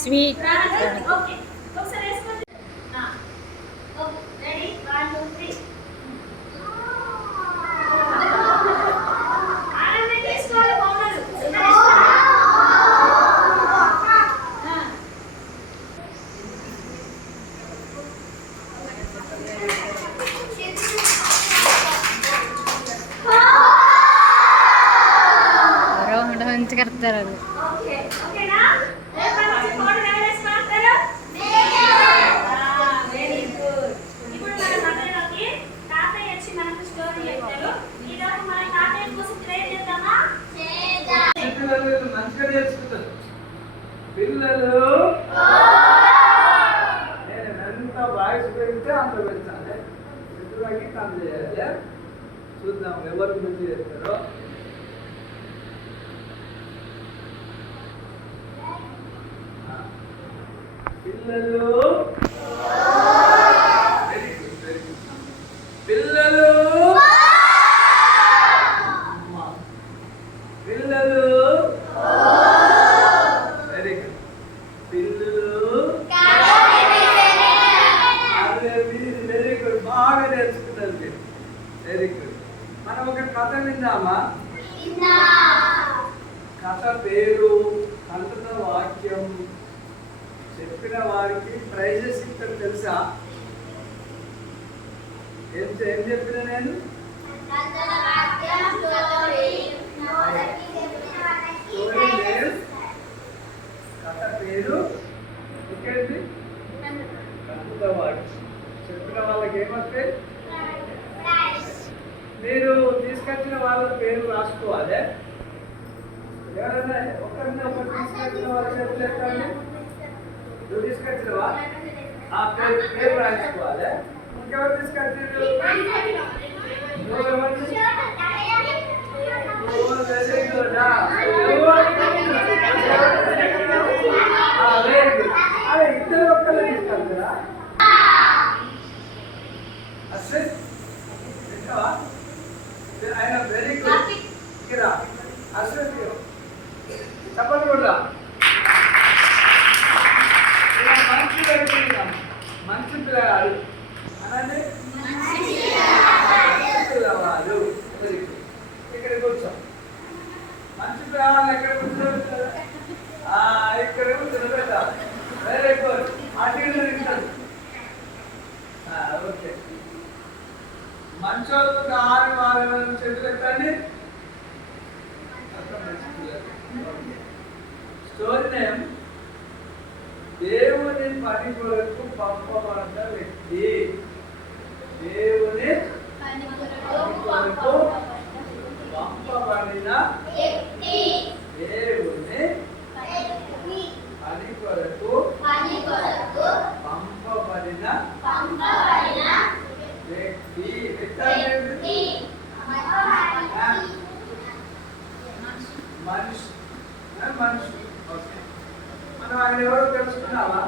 Sweet. మంచి కడతారు అది. మంచిగా నేర్చుకుంటారు పిల్లలు. నేను ఎంత వాయిస్ పెడితే అంత పెంచాలి, ఎదురుకి కాదు చేయాలి. చూద్దాం ఎవరు మంచి చేస్తారో. పిల్లలు పిల్లలు పిల్లలు వెరీ గుడ్. పిల్లలు వెరీ గుడ్, బాగా నేర్చుకున్నారు మీరు. Very good. మనం ఒక కథ విందామా? కథ పేరు, అంటున్న వాక్యం, చెప్పిన వారికి ప్రైజెస్ ఇక్కడ తెలుసా? ఏం చెప్పిన నేను? కథ పేరు ఇంకేంటి? అద్భుత వాక్యం. చెప్పిన వాళ్ళకి ఏమొస్తాయి? మీరు తీసుకొచ్చిన వాళ్ళ పేరు రాసుకోవాలి. ఎవరైనా ఒకరిని ఒకరు తీసుకొచ్చిన వాళ్ళ చేతులు ఎక్కండి. నువ్వు తీసుకొచ్చినవా? ఆ పేరు రాసుకోవాలి. ఇంకెవరు తీసుకొచ్చారు? అదే ఇద్దరు ఒక్కళ్ళు తీసుకెళ్తారా? ఆయన వెరీ గుడ్. కిరా అశ్వత్ చెప్పండి కూడా. మంచి పిల్లగాడు అనండి. పిల్లవాడు. ఇక్కడ కూర్చో. మంచి పిల్లవాళ్ళు ఎక్కడ కూర్చోబెట్టారు? ఇక్కడ కూర్చోబెట్టాలి. Very good. అటు ఓకే. మంచోళ్ళు కాని వారి చేతులు ఎత్తండి. స్టోరీ నేమ్ దేవుని పని కొరకు పంపబడ్డ వ్యక్తి. దేవుని పని కొరకు పంపబడిన వ్యక్తి. దేవుని పని కొరకు పంపబడిన వ్యక్తి. మనిషి మనిషి. ఓకే. మనం ఆయన ఎవరో తెలుసుకున్నావా?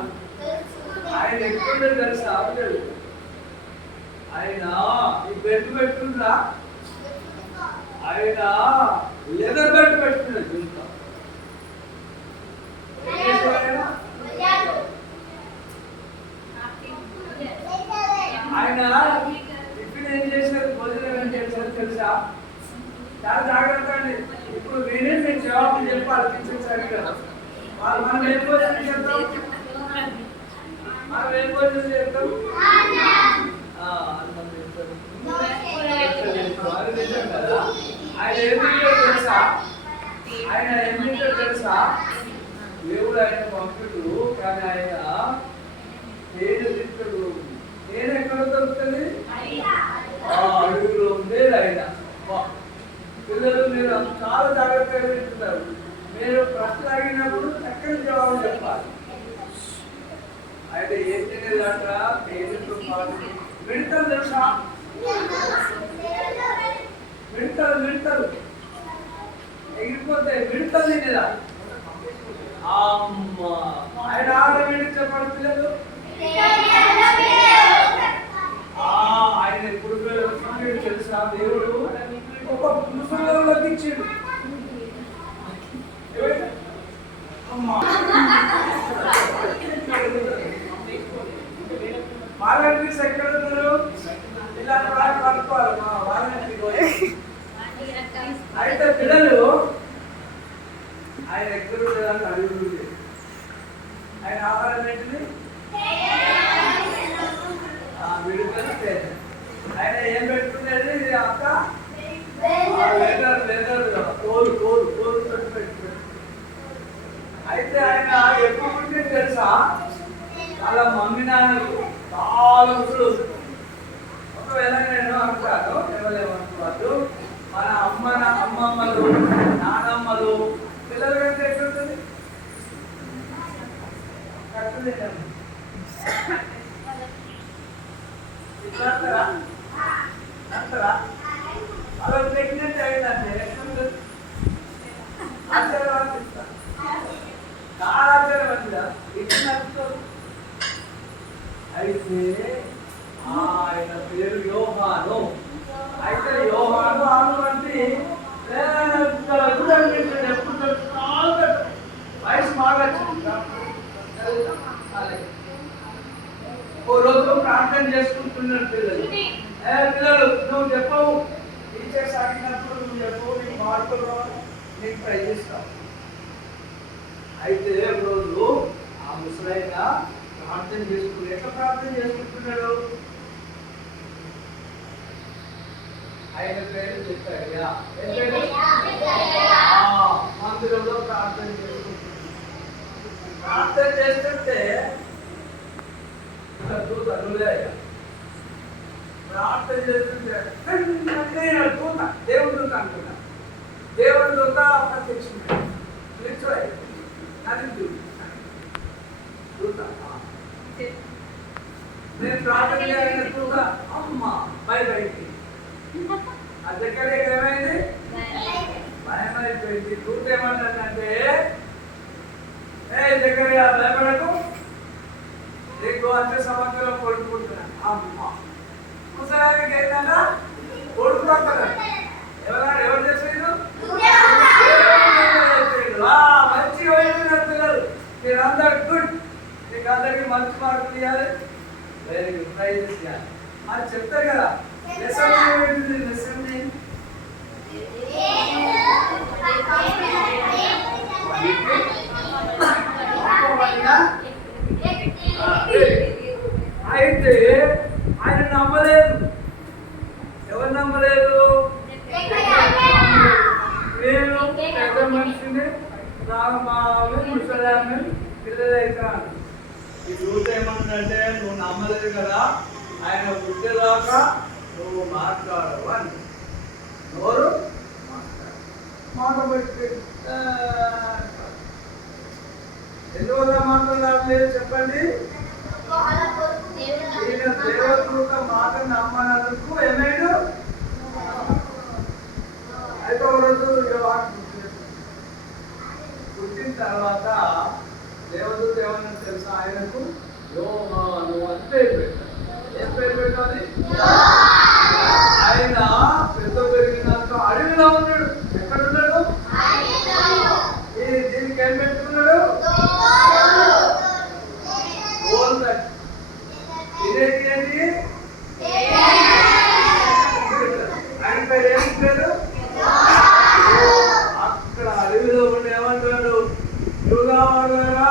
ఆయన ఎక్కడ తెలుసా? ఆయన ఈ బెడ్ పెట్టుకుందా? ఆయన లెదర్ బెడ్ పెట్టుకున్నాడు. చూద్దాం ఆయన టిఫిన్ ఏం చేశారు, భోజనం ఏం చేశారు తెలుసా? చాలా జాగ్రత్త అండి. ఇప్పుడు నేనే మీకు జవాబు చెప్పాలి. కిచెన్ సరిగ్గా మనం ఏం భోజనం చేస్తాం? మనం ఏం భోజనం చేస్తాం? అన్నం చేస్తాం. కదా. ఆయన ఏం తింటాడు తెలుసా? ఆయన ఏం తింటాడు తెలుసా? దేవుడు ఆయన పంపుడు, కానీ ఆయన తేనె తింటాడు. తేనె ఎక్కడ దొరుకుతుంది? అడుగులో ఉండేది ఆయన. పిల్లలు మీరు చాలా జాగ్రత్తగా వింటున్నారు. మీరు ప్రశ్న అడిగినప్పుడు చక్కని జవాబు చెప్పాలి. అయితే ఏం తినేదంట? తేనెతో పాటు మిడతలు తెలుసా? మిడతలు ఎగిరిపోతే మిడతలు తినేదా? అమ్మ ఆయన ఆడవేడి చెప్పాడు పిల్లలు. ఆయన ఎప్పుడు తెలుసా? దేవుడు ఒక ముసలిలోకి ఇచ్చాడు. వాలంటీర్స్ ఎక్కడ ఉన్నారు? ఇలా కనుక్కోవాలి వాలంటీర్. అయితే పిల్లలు ఆయన ఎక్కడ ఉండేదాన్ని అడుగుతుంది. ఆయన ఆహారం ఏంటిది? విడుదల పేద. ఆయన ఏం పెట్టుకునేది అక్క? కోరు కోరు కోరు పెట్టుకున్నాడు. అయితే ఆయన ఎప్పుడు పుట్టింది తెలుసా? వాళ్ళ మమ్మీ నాన్నకు చాలా ముసలు. ఒకవేళ నేను అంటాను ఎవరేమనుకోవద్దు, మన అమ్మమ్మలు నానమ్మలు పిల్లలు కంటే ఎట్లుంటుంది? కట్టులేదండి ఇట్లా అంటారా? అంటారా? అలా ప్రెగ్నెంట్ అయిందంటే ఎట్లుంటుంది? ఆశ్చర్యం చాలా ఆశ్చర్యం వచ్చిందా? ఇట్లా నచ్చుతుంది. అయితే ఆయన పేరు యోహాను. అయితే యోహాను అంటే వయసు బాగా ఓ రోజు ప్రార్థన చేసుకుంటున్నారు పిల్లలు. పిల్లలు నువ్వు చెప్పవు, టీచర్స్ అడిగినప్పుడు నువ్వు చెప్పవు, నీకు మార్కులు రావాలి, నీకు ప్రైజ్ ఇస్తావు. అయితే రోజు ఆ ముసలైన ప్రార్థన చేసుకుంటూ ఎట్లా ప్రార్థన చేసుకుంటున్నాడు? ఆయన పేరు చెప్పాడు. మందిరంలో ప్రార్థన చేసుకుంటున్నాడు. ప్రార్థన చేస్తుంటే ప్రార్థన చేస్తుంటే దూత, దేవుడు దూత అంటున్నా, దేవుడు దూత ప్రత్యక్షం నేను ప్రార్థన చేయాలనుకుంటా అమ్మ బయటికి ఆ దగ్గర ఏమైంది? భయమైపోయింది. దూత ఏమంటానంటే దగ్గర భయపడకు, నీకు వచ్చే సంవత్సరం కొడుకుంటున్నా. అమ్మ ముసలానికి ఏంటంటే కొడుకుతారు. ఎవరు చేసేది? మంచి వైపు పిల్లలు మీరందరూ గుడ్, మీకు అందరికి మంచి మార్కులు ఇవ్వాలి, వెరీ గుడ్, ప్రైజెస్ ఇవ్వాలి అని చెప్తారు కదా. లెసన్ ఏంటిది? లెసన్ అయితే ఆయన నమ్మలేదు. ఎవరు నమ్మలేదు? నేను పెద్ద మనిషిని, ముసలాన్ని పిల్లలు అవుతాను. ఈ దూత ఏమన్నంటే నువ్వు నమ్మలేదు కదా, ఆయన పుట్టేదాకా నువ్వు మాట్లాడవు అని. నోరు మాట పెట్టి ఎందువల్ల మాట్లాడలేదు చెప్పండి? ఈయన దేవదూత మాట నమ్మనందుకు ఏమైనా. అయితే ఒక రోజు పుట్టిన తర్వాత దేవదూత ఏమన్నా తెలుసా? ఆయనకు యోహాను అని పేరు పెట్టారు. ఏం పేరు పెట్టాలి? ఆయన పెద్ద పెరిగినాక అడవిలో ఉన్నాడు. ఎక్కడ ఉన్నాడు? దీనికి ఏం పెట్టుకున్నాడు? ఇదేంటి? ఆయన పేరు ఏం పేరు? అక్కడ అడవిలో ఉండి ఏమంటాడు? యూదావారులారా,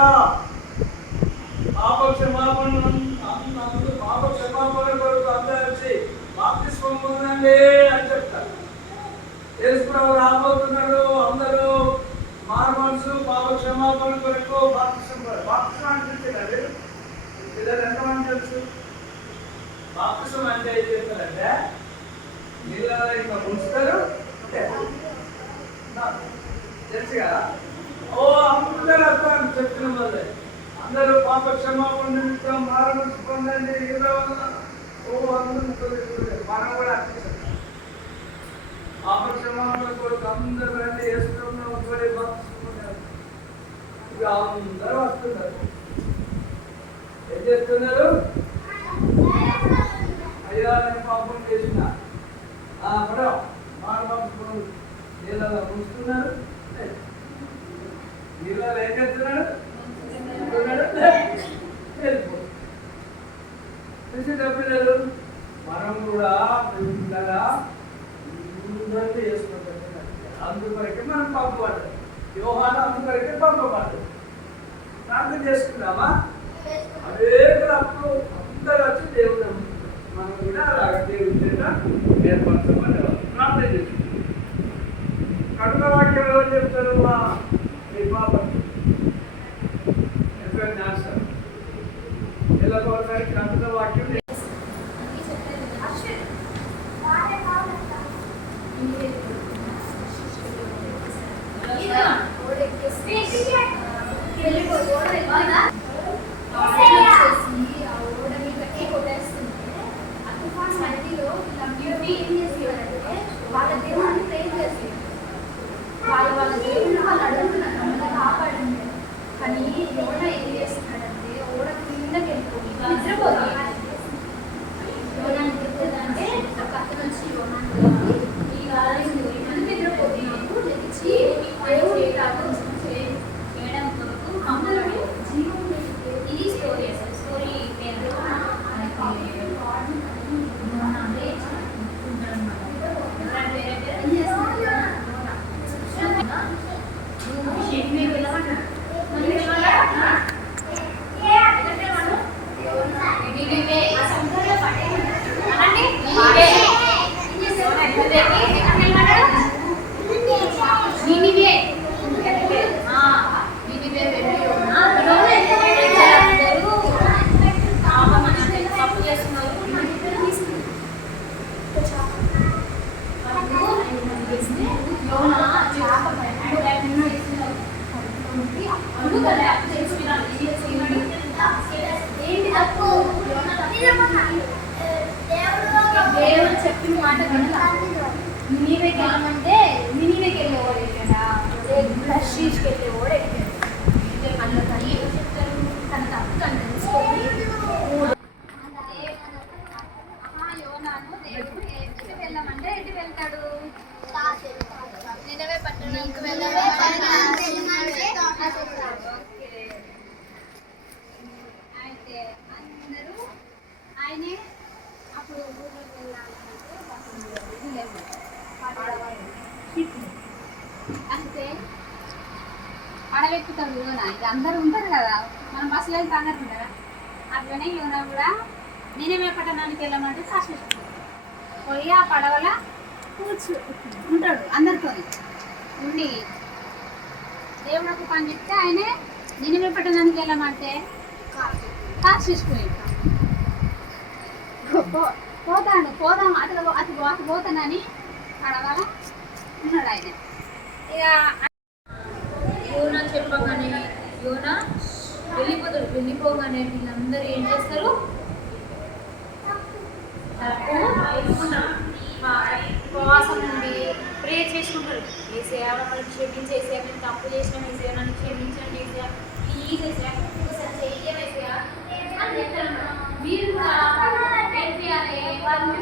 పాప క్షమాపణ కొరకు అందరూ వచ్చి బాప్తిస్మం పొందండి అని చెప్తారు. యేసు ప్రభువు రాబోతున్నాడు, అందరూ మారు మనసు పాప క్షమాపణ కొరకు బాప్తిస్మం అనిపించాడు. పిల్లలు ఎంతమంది తెలుసు? బాప్తిస్మం అంటే ఏం చేస్తారంటే నీళ్ళలో ఇంకా ముంచుతారు, తెలుసు కదా. ఓ అందరూ వస్తాను చెప్పిన వల్లే అందరూ పాప క్షమాపణ నిమిత్తం మారు మనసు పొందండి. ఓ అందరూ మనం కూడా అనిపిస్తాం. పాప క్షమాపణ కొరకు అందరూ రండి, వేసుకున్నాం ఇక అందరూ వస్తున్నారు. ఏం చేస్తున్నారు? అయ్యా నేను పాపం చేసిన పడవ మారు మనసు నీళ్ళలో ముంచుతున్నారు. నీళ్ళు ఏం చేస్తున్నాడు వెళ్ళిపో పిల్లలు మనం కూడా పిల్లగా అందరికీ చేసుకుంటాం అందుకొరకే మనం పంపబడ్డాం యోహాను అందుకొరకే పంపబడ్డాం ప్రార్థన చేసుకుందామా అనేకులు అప్పుడు అందరూ వచ్చి దేవుడు మనం కూడా అలాగే దేవుడి ఏర్పరచబడ్డారు ప్రార్థన చేసుకుంటాం కడుల వాక్యం ఎవరు చెప్తారు మా మీ పాప జ్ఞానం ఎలా కడుల వాక్యం వాళ్ళ దేవుడిని ప్రేమ చేసి వాళ్ళ దేవుడిని వాళ్ళు అడుగుతున్నారు మమ్మల్ని కాపాడండి కానీ ఓడ ఏం చేస్తున్నాడంటే ఓడ కిందకి వెళ్ళిపోయి నిద్రపోతుంది యోనా నిద్రపోతుందంటే ఒక అతను వచ్చి యోనాని ఈ కాలం ఎందుకు నిద్రపోతున్నావు లేచి దేవుడు చేయడం కొరకు మమ్మల్ని జీవం ఇది స్టోరీ అసలు స్టోరీ పేరు దేవుడు చెప్పిన మాట నినివేకి వెళ్ళమంటే నినివేకి వెళ్ళేవాడు ఎక్కడా టర్షీష్కి వెళ్ళేవాడు ఎక్కాడు అందుకని ఏం చెప్తారు తన తప్పు తను తెలుసుకొని యోనాను దేవుడు ఎటు వెళ్ళమంటే ఎటు వెళ్తాడు నినవే పట్టణానికి అయితే అందరూ ఆయనే అప్పుడు ఊళ్ళోకి వెళ్ళాలంటే అంటే పడవెక్కుతాడు యోనా ఇక అందరూ ఉంటారు కదా మనం బస్సులో వెళ్తే అందరు ఉంటారా అట్లనే యోనా కూడా నినివే పట్టణానికి వెళ్ళమంటే శాశ్వతం పోయి ఆ పడవల ఉంటాడు అందరితో ఉండి దేవుడు ఒక పని చెప్తే ఆయనే నినివే పట్టణానికి వెళ్ళమంటే కార్ తీసుకుని పోదాం అటు పోతానని పడవల ఉన్నాడు ఆయన ఇక యోనా చెప్పగానే యోనా వెళ్ళిపోగానే వీళ్ళందరూ ఏం చేస్తారు ఉపవాసం నుండి ప్రే చేసుకుంటారు ఏసయ్యా మమ్మల్ని క్షమించి ఏసయ్యా మేము తప్పు చేసినాం ఏసయ్యా నన్ను క్షమించండి ఏసయ్యా ప్లీజ్ ఏసయ్యా ఒకసారి చెయ్యం ఏసయ్యా అని చెప్తారు మీరు ఏం చేయాలి వాళ్ళు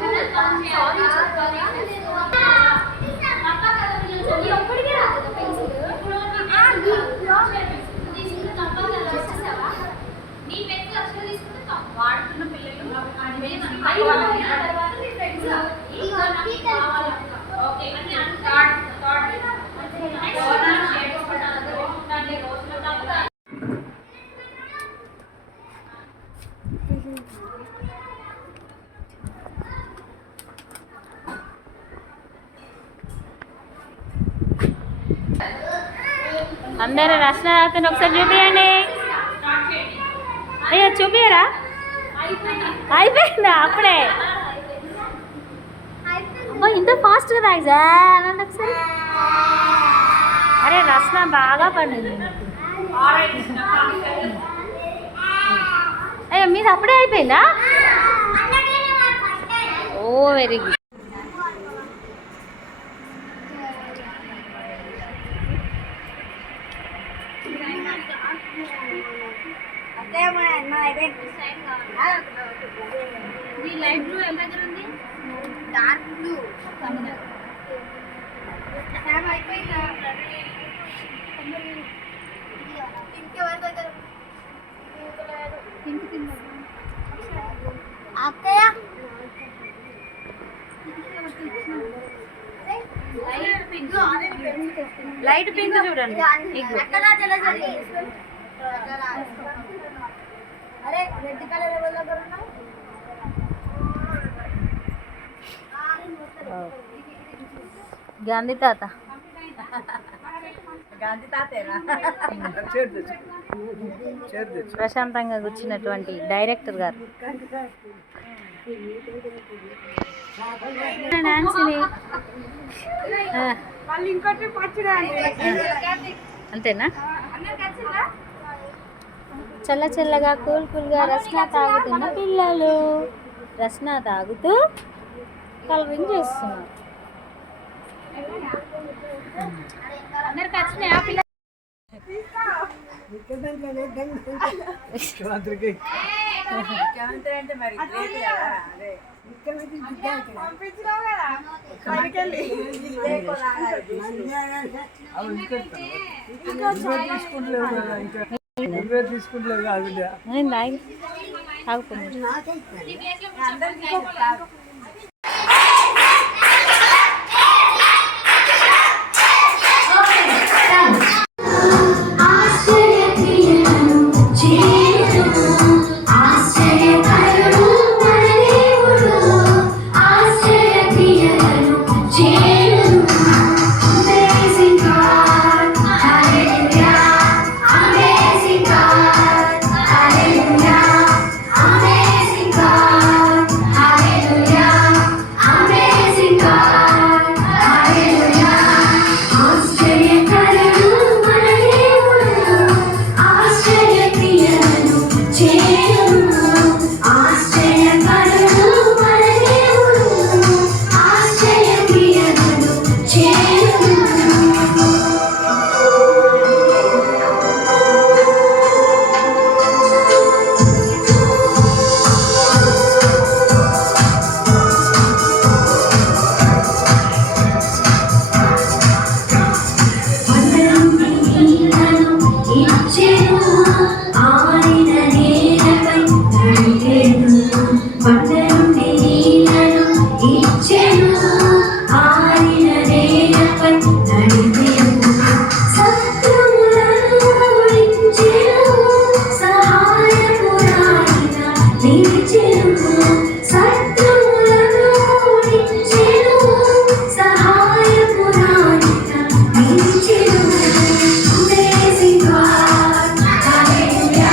సారీ చెప్పాలి ఒక్కడికే రాదు పెన్సిల్ తీసుకుంటే తప్ప వచ్చేసావా నీ పెన్సిల్ అక్షరం తీసుకుంటే వాడుతున్న పిల్లలు తర్వాత నీ ఫ్రెండ్స్ ఓకే అని స్టార్ట్ అందరూ రచన రాత్రి ఒకసారి చూపియండి అయ్యా చూపియరా అయిపోయిందా అప్పుడే అమ్మా ఇంత ఫాస్ట్గా రాయిజా అనండి ఒకసారి అరే రచన బాగా పండింది అయ్యా మీది అప్పుడే అయిపోయిందా ఓ వెరీ గుడ్ లైట్ బ్లూ ఎంత దగ్గర ఉంది డార్క్ బ్లూ లైట్ పింక్ చూడండి. ఇగో. అరే రెడ్ కలర్ ఎవరి దగ్గర ఉన్నాయి? గాంధీ తాత. గాంధీ తాతేనా? ప్రశాంతంగా కూర్చున్నటువంటి డైరెక్టర్ గారు. నాన్సీని. వాళ్ళు ఇంకోటి పచ్చడా అంతేనా? చల్ల చల్లగా కూల్ కూల్గా రస్నా తాగుతున్న పిల్లలు రస్నా తాగుతూ కలరింగ్ చేస్తున్నారు. అందరికి వచ్చినాయి ఆ పిల్ల. ముఖ్యమంత్రికి ముఖ్యమంత్రి అంటే మరి గ్రేట్ కదా. అదే పంపించినావు కదా కడికెళ్ళి తీసుకుంటలేవు కదా, ఇంకా నువ్వే తీసుకుంటలేవు కాదు బిడ్డ. తాగుతుంది. అందరికీ చెప్తాను. Amazing God, hallelujah.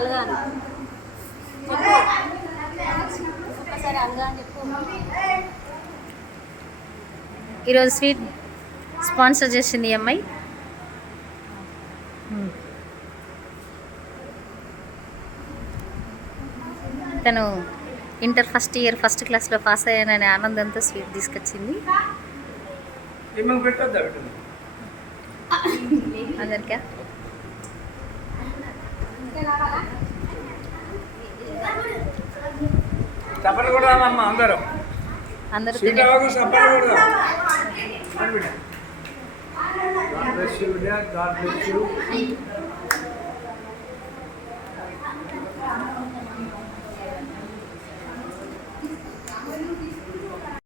అలగాను చెప్పు ఒక్కసారి అలగా అని చెప్పు. ఈరోజు స్వీట్ స్పాన్సర్ చేసింది ఈ అమ్మాయి. తను ఇంటర్ ఫస్ట్ ఇయర్ ఫస్ట్ క్లాస్లో పాస్ అయ్యాననే ఆనందంతో స్వీట్ తీసుకొచ్చింది ఏమేమి పెట్టొద్దా పెట్టదు అందరికీ. చప్పట్లు కూడా అమ్మ అందరూ అందరూ స్వీట్ తినే అవ్వకు చప్పట్లు కూడా God bless you, dear. God bless you.